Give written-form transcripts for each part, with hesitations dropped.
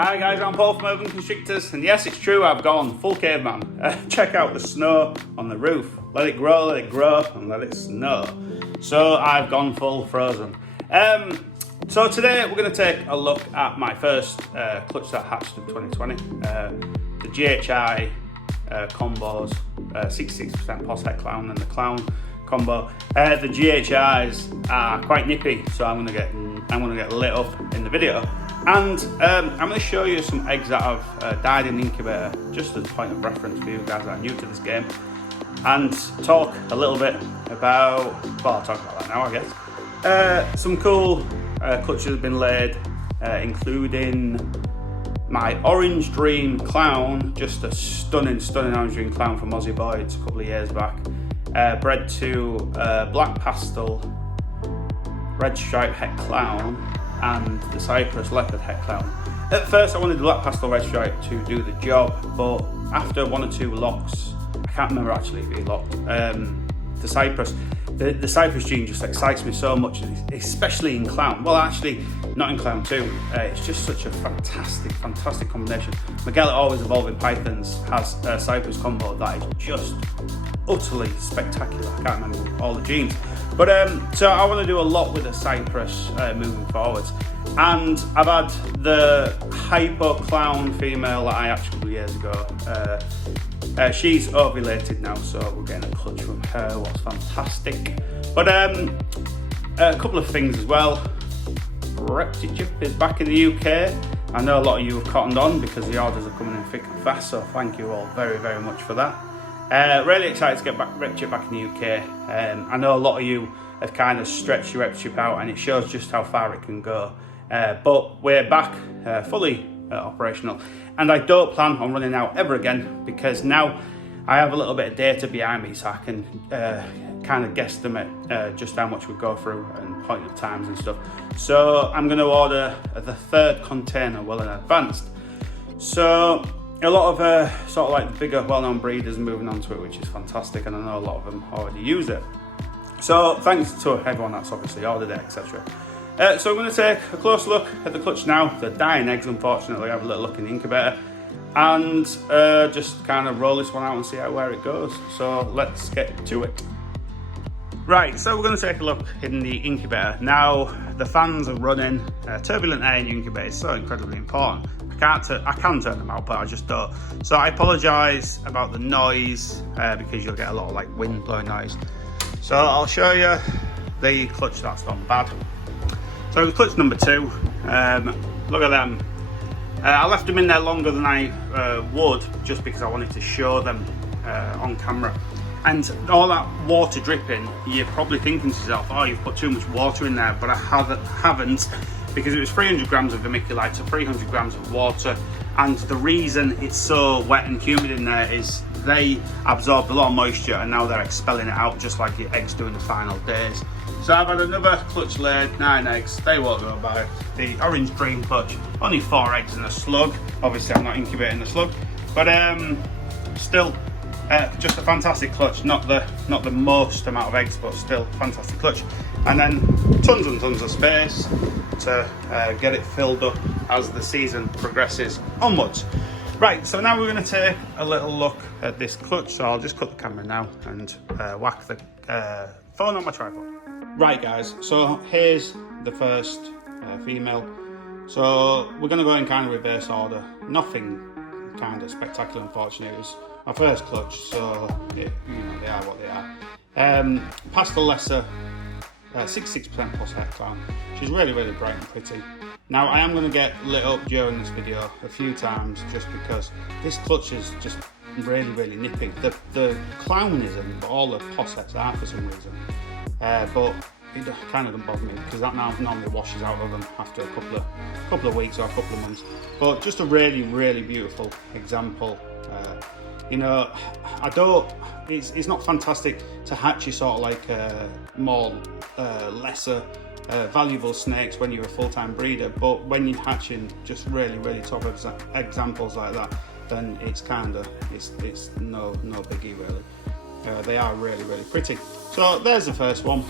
Hi guys, I'm Paul from Urban Constrictors, and yes, it's true, I've gone full caveman. Check out the snow on the roof. Let it grow, and let it snow. So I've gone full frozen. So today we're going to take a look at my first clutch that hatched in 2020. The GHI combos, 66% POS het clown and the clown combo. The GHIs are quite nippy, so I'm gonna get lit up in the video, and I'm gonna show you some eggs that have died in the incubator, just as a point of reference for you guys that are new to this game, and talk a little bit about, well, I'll talk about that now, I guess. Some cool clutches have been laid, including my Orange Dream Clown, just a stunning Orange Dream Clown from Aussie Boyd's a couple of years back. Bred to Black Pastel, Red Stripe Het Clown, and the Cypress Leopard Het Clown. At first I wanted the Black Pastel Red Stripe to do the job, but after one or two locks, I can't remember actually if he locked, the Cypress gene just excites me so much, especially in Clown. Well, actually, not in Clown 2. It's just such a fantastic combination. Miguel at Always Evolving Pythons has a Cypress combo that is just utterly spectacular. I can't remember all the genes. But so I want to do a lot with the Cypress moving forwards. And I've had the Hypo Clown female that I hatched a couple of years ago. She's ovulated now, so we're getting a clutch from her, what's fantastic. But a couple of things as well. ReptiChip is back in the UK. I know a lot of you have cottoned on because the orders are coming in thick and fast, so thank you all very much for that. Really excited to get ReptiChip back in the UK. I know a lot of you have kind of stretched your ReptiChip out, and it shows just how far it can go. But we're back fully operational, and I don't plan on running out ever again, because now I have a little bit of data behind me, so I can kind of guesstimate just how much we go through and point of times and stuff. So I'm going to order the third container well in advance. So a lot of sort of like the bigger well-known breeders are moving on to it, which is fantastic, and I know a lot of them already use it. So thanks to everyone that's obviously ordered it, etc. So I'm going to take a close look at the clutch now. They're dying eggs, unfortunately. Have a little look in the incubator, and just kind of roll this one out and see where it goes. So let's get to it. Right, so we're going to take a look in the incubator. Now, the fans are running. Turbulent air in the incubator is so incredibly important. I can turn them out, but I just don't. So I apologise about the noise, because you'll get a lot of like wind blowing noise. So I'll show you the clutch that's gone bad. So the clutch number 2, look at them. I left them in there longer than I would, just because I wanted to show them on camera. And all that water dripping, you're probably thinking to yourself, oh, you've put too much water in there, but I haven't, because it was 300 grams of vermiculite to 300 grams of water. And the reason it's so wet and humid in there is they absorbed a lot of moisture, and now they're expelling it out just like your eggs do in the final days. So I've had another clutch laid, 9 eggs, they won't go by. The Orange Dream clutch, only 4 eggs and a slug. Obviously I'm not incubating the slug, but still just a fantastic clutch. Not the most amount of eggs, but still fantastic clutch. And then tons and tons of space to get it filled up as the season progresses onwards. Right, so now we're going to take a little look at this clutch. So I'll just cut the camera now and whack the phone on my tripod. Right guys, so here's the first female. So we're going to go in kind of reverse order. Nothing kind of spectacular, unfortunately. It was my first clutch, so they are what they are. Pastel Lesser, 66% POS het clown. She's really bright and pretty. Now I am going to get lit up during this video a few times, just because this clutch is just really nippy. The clown isn't, but all the POS hets are for some reason. But it kind of doesn't bother me, because that now normally washes out of them after a couple of weeks or a couple of months. But just a really beautiful example. It's not fantastic to hatch your sort of like more lesser valuable snakes when you're a full-time breeder, but when you're hatching just really top examples like that, then it's no biggie really. They are really pretty. So there's the first one.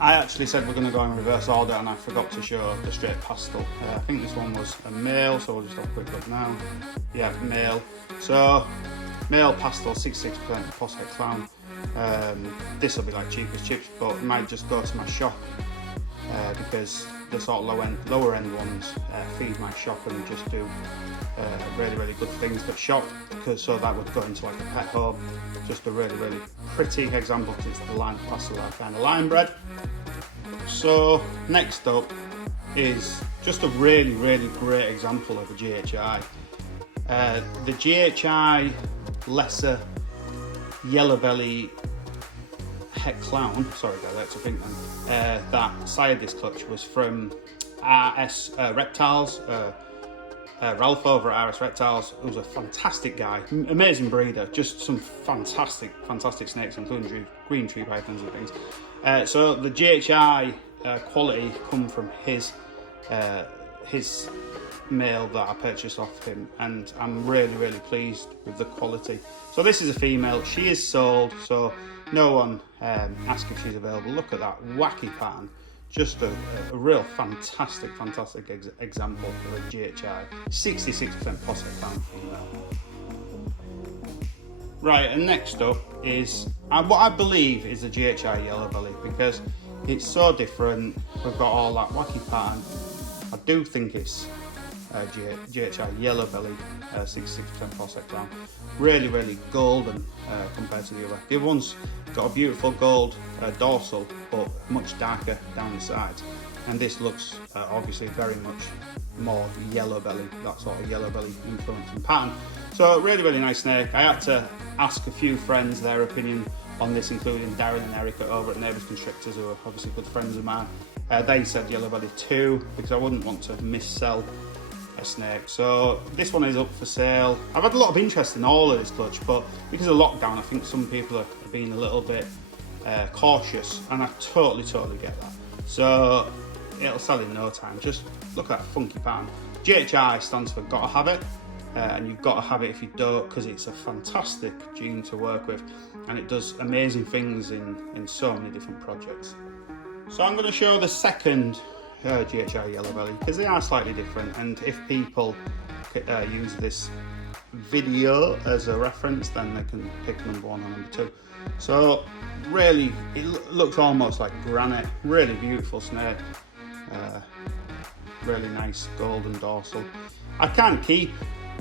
I actually said we're going to go in reverse order, and I forgot to show the straight pastel. I think this one was a male, so we'll just have a quick look now. Yeah, male. So male pastel, 66% phosphate clown. This will be like cheap as chips, but I might just go to my shop because the sort of lower end ones feed my shop and just do really good things for shop, because so that would go into like a pet home. Just a really pretty example, because it's the line pastel that I kind of line bred. So next up is just a really great example of a GHI. The GHI lesser yellow belly het clown, sorry guys, I had to think then, that sired this clutch was from RS Reptiles, Ralph over at RS Reptiles, who's a fantastic guy, amazing breeder, just some fantastic snakes, including green tree pythons and things. So the GHI quality come from his male that I purchased off him, and I'm really pleased with the quality. So this is a female, she is sold, so no one ask if she's available. Look at that wacky pattern, just a real fantastic example of a GHI, 66% phosphate found female. Right, and next up is what I believe is a GHI yellow belly, because it's so different. We've got all that wacky pattern. I do think it's GHI yellow belly, 66% phosphate clown. Really golden compared to the other. The other one's got a beautiful gold dorsal, but much darker down the sides. And this looks obviously very much more yellow belly, that sort of yellow belly influence and pattern. So really nice snake. I had to ask a few friends their opinion on this, including Darren and Erica over at Neighbours Constrictors, who are obviously good friends of mine. They said yellow belly too, because I wouldn't want to missell a snake. So this one is up for sale. I've had a lot of interest in all of this clutch, but because of lockdown, I think some people are being a little bit cautious, and I totally get that. So it'll sell in no time. Just look at that funky pattern. GHI stands for gotta have it, and you've got to have it if you don't, because it's a fantastic gene to work with, and it does amazing things in so many different projects. So I'm going to show the second GHI yellow belly, because they are slightly different, and if people use this video as a reference, then they can pick number 1 and number 2. So really it looks almost like granite, really beautiful snake, really nice golden dorsal. I can keep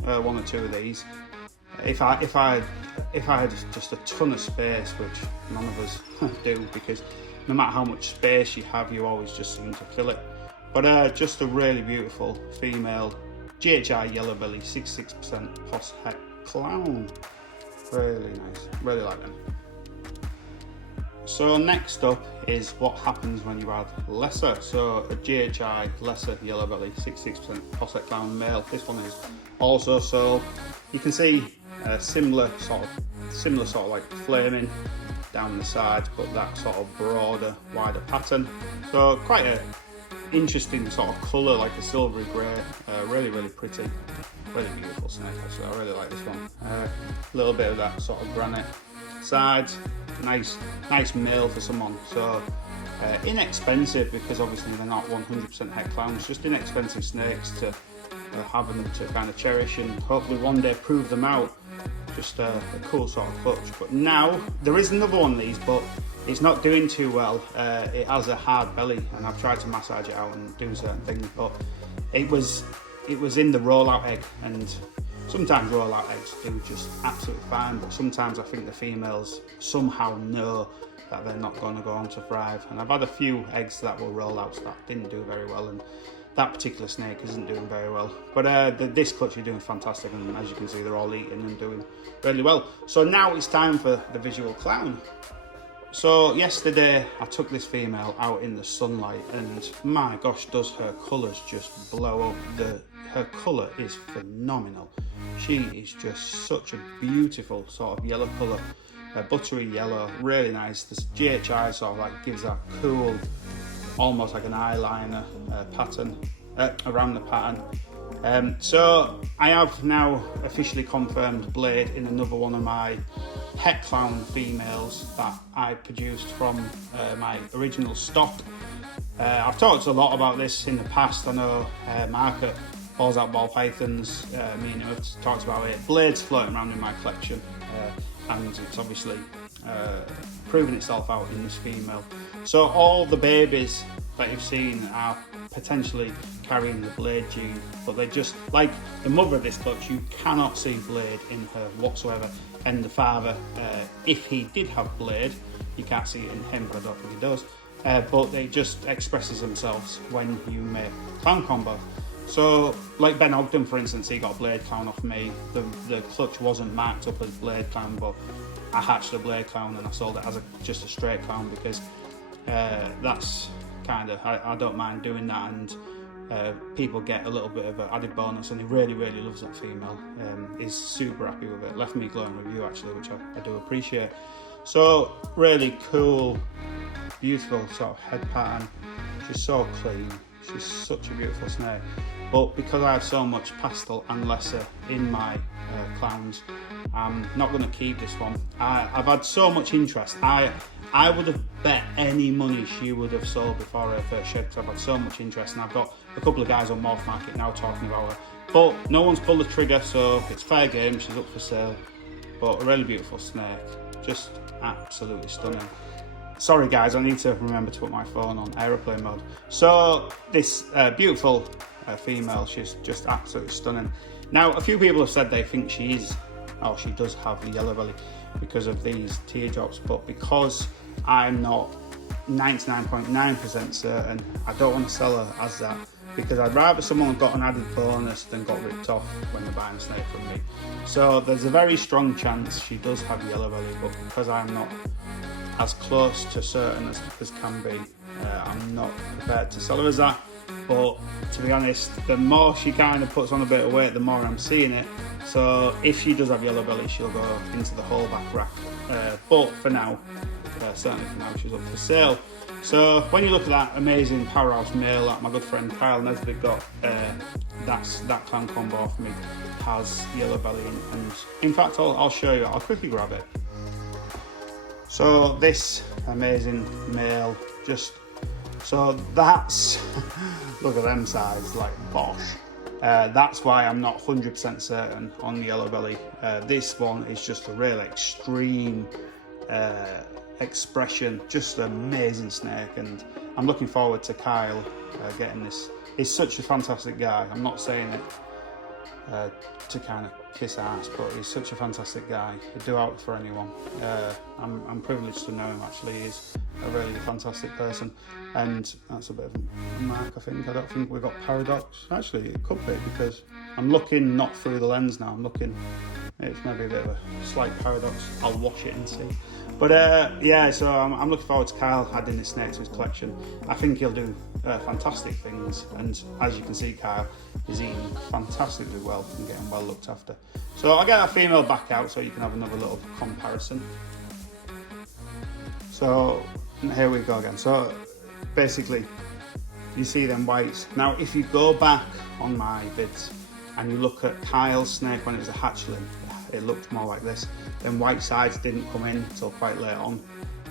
1 or 2 of these if I had just a ton of space, which none of us do, because no matter how much space you have, you always just seem to fill it. But just a really beautiful female GHI yellow belly, 66% pos het clown. Really nice, really like them. So next up is what happens when you add lesser. So a GHI lesser yellow belly, 66% pos het clown male. This one is also sold. You can see similar sort of like flaming down the sides, but that sort of broader, wider pattern. So quite a interesting sort of colour, like a silvery grey, really pretty, really beautiful snake actually. I really like this one. A little bit of that sort of granite sides, nice male for someone. So inexpensive, because obviously they're not 100% het clowns, just inexpensive snakes to have them to kind of cherish, and hopefully one day prove them out. Just a cool sort of clutch. But now there is another one of these, but it's not doing too well. It has a hard belly, and I've tried to massage it out and do certain things, but it was in the rollout egg, and sometimes rollout eggs do just absolutely fine, but sometimes I think the females somehow know that they're not going to go on to thrive. And I've had a few eggs that were rollouts that didn't do very well, and that particular snake isn't doing very well. But this clutch is doing fantastic, and as you can see, they're all eating and doing really well. So now it's time for the visual clown. So yesterday I took this female out in the sunlight, and my gosh, does her colours just blow up. Her colour is phenomenal. She is just such a beautiful sort of yellow colour, buttery yellow, really nice. This GHI sort of like gives that cool, almost like an eyeliner pattern around the pattern. So I have now officially confirmed Blade in another one of my pet clown females that I produced from my original stock. I've talked a lot about this in the past. I know Mark at Balls Out Ball Pythons, me and him have talked about it. Blades floating around in my collection, and it's obviously proven itself out in this female. So all the babies that you've seen are potentially carrying the blade gene, but they're just like the mother of this clutch. You cannot see blade in her whatsoever, and the father, if he did have blade, you can't see it in him, but I don't think he does. But they just expresses themselves when you make clown combo. So like Ben Ogden, for instance, he got a blade clown off me. The clutch wasn't marked up as blade clown, but I hatched a blade clown and I sold it as just a straight clown, because that's kind of, I don't mind doing that, and people get a little bit of an added bonus, and he really loves that female. He's super happy with it. Left me a glowing review actually, which I do appreciate. So really cool, beautiful sort of head pattern. She's so clean. She's such a beautiful snake. But because I have so much pastel and lesser in my clowns, I'm not going to keep this one. I've had so much interest. I would have bet any money she would have sold before her first shed, because I've had so much interest, and I've got a couple of guys on Morph Market now talking about her. But no one's pulled the trigger, so it's fair game. She's up for sale. But a really beautiful snake, just absolutely stunning. Sorry guys, I need to remember to put my phone on aeroplane mode. So this beautiful female, she's just absolutely stunning. Now a few people have said they think she does have the yellow belly because of these teardrops, but because I'm not 99.9% certain, I don't want to sell her as that, because I'd rather someone got an added bonus than got ripped off when they're buying a snake from me. So there's a very strong chance she does have yellow belly, but because I'm not as close to certain as can be, I'm not prepared to sell her as that. But to be honest, the more she kind of puts on a bit of weight, the more I'm seeing it. So if she does have yellow belly, she'll go into the holdback rack. But for now, certainly for now, she's up for sale. So when you look at that amazing powerhouse male that my good friend Kyle Nesbitt got, that clown combo for me has yellow belly, and in fact I'll show you. I'll quickly grab it. So this amazing male, so that's look at them sides, like bosh. That's why I'm not 100% certain on the yellow belly. This one is just a real extreme expression, just an amazing snake, and I'm looking forward to Kyle getting this. He's such a fantastic guy. I'm not saying it to kind of kiss ass, but he's such a fantastic guy. He'd do out for anyone. I'm privileged to know him actually. He's a really fantastic person, and that's a bit of a mark, I think. I don't think we've got paradox. Actually, it could be, because I'm looking not through the lens now. I'm looking, it's maybe a bit of a slight paradox. I'll watch it and see. But yeah, so I'm looking forward to Kyle adding this snake to his collection. I think he'll do fantastic things, and as you can see, Kyle is eating fantastically well and getting well looked after. So I'll get that female back out so you can have another little comparison. So here we go again. So basically you see them whites. Now if you go back on my vids and you look at Kyle's snake when it was a hatchling, it looked more like this. Then white sides didn't come in until quite late on,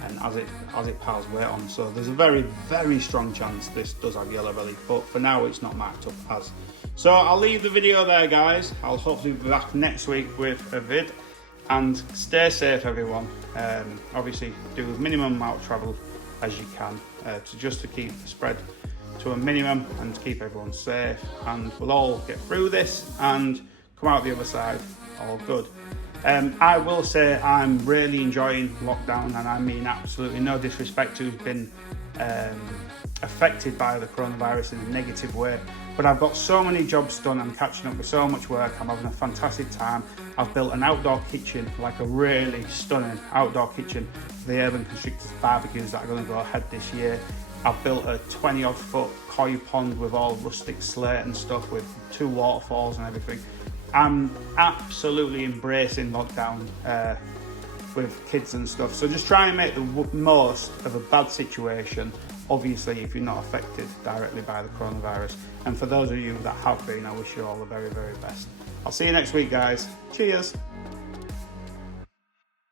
and as it piles weight on. So there's a very strong chance this does have yellow belly, but for now it's not marked up as. So I'll leave the video there guys. I'll hopefully be back next week with a vid, and stay safe everyone. Obviously do the minimum amount of travel as you can to keep the spread to a minimum and to keep everyone safe, and we'll all get through this and come out the other side all good. I will say I'm really enjoying lockdown, and I mean absolutely no disrespect to who's been affected by the coronavirus in a negative way, but I've got so many jobs done. I'm catching up with so much work. I'm having a fantastic time. I've built an outdoor kitchen, like a really stunning outdoor kitchen for the Urban Constrictors barbecues that are going to go ahead this year. I've built a 20-odd foot koi pond with all rustic slate and stuff, with 2 waterfalls and everything. I'm absolutely embracing lockdown with kids and stuff. So just try and make the most of a bad situation, obviously if you're not affected directly by the coronavirus. And for those of you that have been, I wish you all the very best. I'll see you next week guys. Cheers.